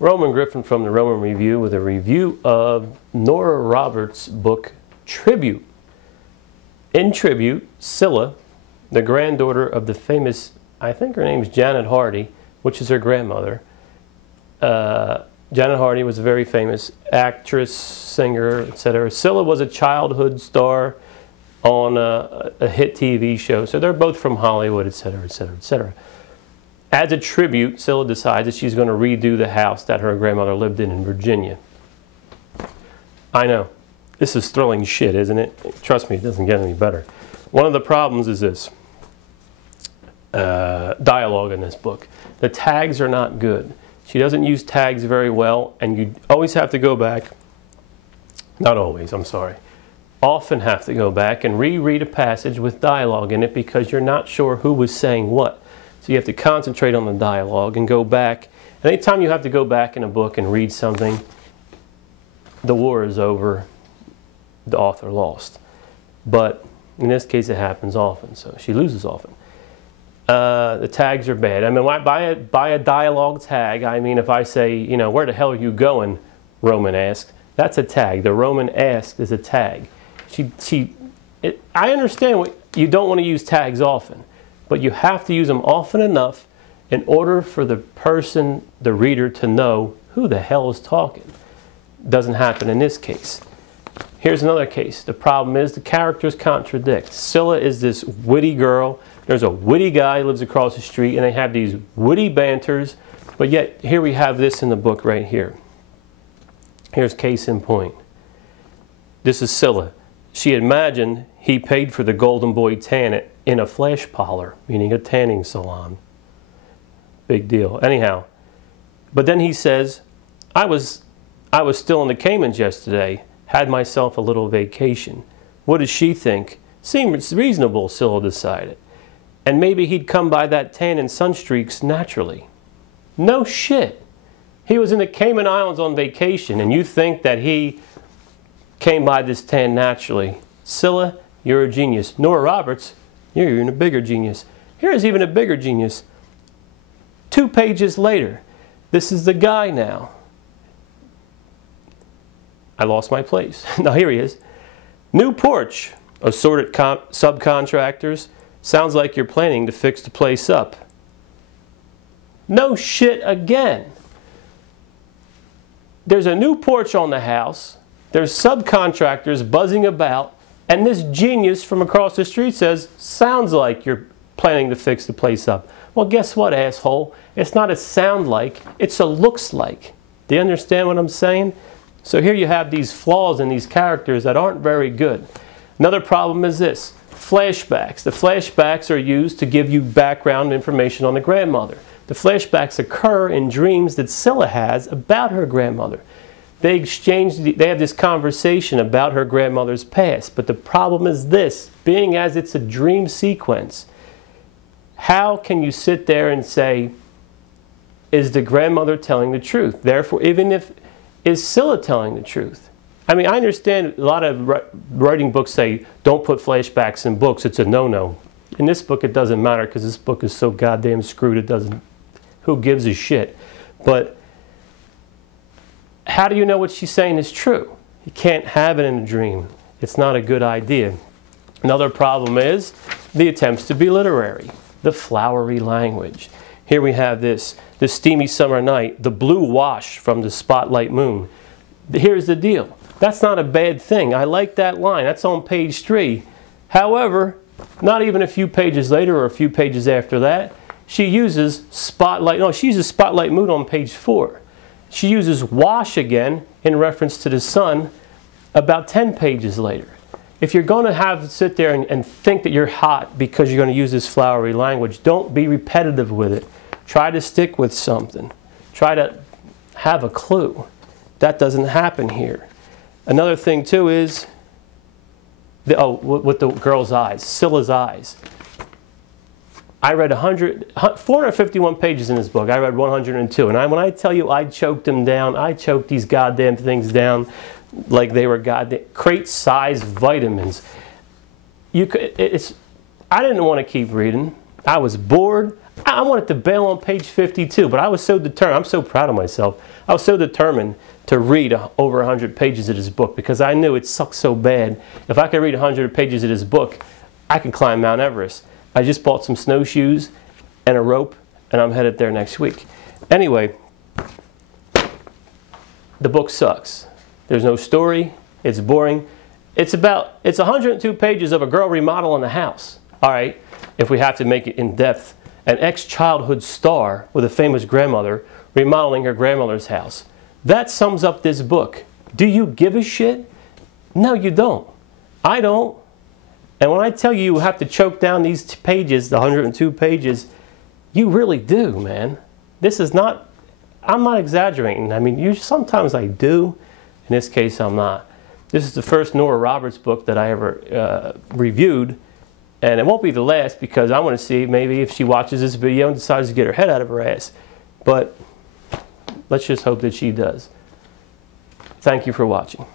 Roman Griffen from the Roman Review with a review of Nora Roberts' book, Tribute. In Tribute, Scylla, the granddaughter of the famous, I think her name is Janet Hardy, which is her grandmother. Janet Hardy was a very famous actress, singer, etc. Scylla was a childhood star on a hit TV show, so they're both from Hollywood, etc., etc., etc. As a tribute, Scylla decides that she's going to redo the house that her grandmother lived in Virginia. I know. This is thrilling shit, isn't it? Trust me, it doesn't get any better. One of the problems is this. Dialogue in this book. The tags are not good. She doesn't use tags very well, and you always have to go back. Not always, I'm sorry. Often have to go back and reread a passage with dialogue in it because you're not sure who was saying what. So you have to concentrate on the dialogue and go back. And anytime you have to go back in a book and read something, the war is over, the author lost. But in this case it happens often, so she loses often. The tags are bad. I mean, by a dialogue tag, I mean if I say, you know, where the hell are you going, Roman asked, that's a tag. The Roman asked is a tag. I understand what, you don't want to use tags often, but you have to use them often enough in order for the person, the reader, to know who the hell is talking. Doesn't happen in this case. Here's another case. The problem is the characters contradict. Scylla is this witty girl. There's a witty guy who lives across the street, and they have these witty banters. But yet, here we have this in the book right here. Here's case in point. This is Scylla. She imagined he paid for the Golden Boy tan in a flash parlor, meaning a tanning salon. Big deal. Anyhow, but then he says, I was still in the Caymans yesterday. Had myself a little vacation. What does she think? Seems reasonable, Scylla decided. And maybe he'd come by that tan and sunstreaks naturally. No shit. He was in the Cayman Islands on vacation, and you think that he came by this tan naturally. Scylla, you're a genius. Nora Roberts, you're even a bigger genius. Here's even a bigger genius. 2 pages later, this is the guy now. I lost my place. Now here he is. New porch. Assorted subcontractors. Sounds like you're planning to fix the place up. No shit again. There's a new porch on the house. There's subcontractors buzzing about. And this genius from across the street says, sounds like you're planning to fix the place up. Well, guess what, asshole? It's not a sound like, it's a looks like. Do you understand what I'm saying? So here you have these flaws in these characters that aren't very good. Another problem is this, flashbacks. The flashbacks are used to give you background information on the grandmother. The flashbacks occur in dreams that Scylla has about her grandmother. They have this conversation about her grandmother's past, but the problem is this, being as it's a dream sequence, how can you sit there and say, is the grandmother telling the truth? Therefore, even if is Scylla telling the truth? I mean, I understand a lot of writing books say, don't put flashbacks in books, it's a no-no. In this book, it doesn't matter because this book is so goddamn screwed, it doesn't, who gives a shit? But how do you know what she's saying is true? You can't have it in a dream. It's not a good idea. Another problem is the attempts to be literary, the flowery language. Here we have this steamy summer night, the blue wash from the spotlight moon. Here's the deal. That's not a bad thing. I like that line. That's on page 3. However, not even a few pages later or a few pages after that, she uses spotlight. No, she uses spotlight moon on page 4. She uses wash again in reference to the sun about 10 pages later. If you're going to sit there and think that you're hot because you're going to use this flowery language, don't be repetitive with it. Try to stick with something. Try to have a clue. That doesn't happen here. Another thing too is, with the girl's eyes, Scylla's eyes. I read 451 pages in this book. I read 102. And when I tell you I choked them down, I choked these goddamn things down like they were goddamn crate-sized vitamins. I didn't want to keep reading. I was bored. I wanted to bail on page 52, but I was so determined. I'm so proud of myself. I was so determined to read over 100 pages of this book because I knew it sucked so bad. If I could read 100 pages of this book, I could climb Mount Everest. I just bought some snowshoes and a rope, and I'm headed there next week. Anyway, the book sucks. There's no story. It's boring. It's 102 pages of a girl remodeling a house. All right, if we have to make it in depth. An ex-childhood star with a famous grandmother remodeling her grandmother's house. That sums up this book. Do you give a shit? No, you don't. I don't. And when I tell you you have to choke down these pages, the 102 pages, you really do, man. This is not, I'm not exaggerating. I mean, sometimes I do. In this case, I'm not. This is the first Nora Roberts book that I ever reviewed. And it won't be the last because I want to see maybe if she watches this video and decides to get her head out of her ass. But let's just hope that she does. Thank you for watching.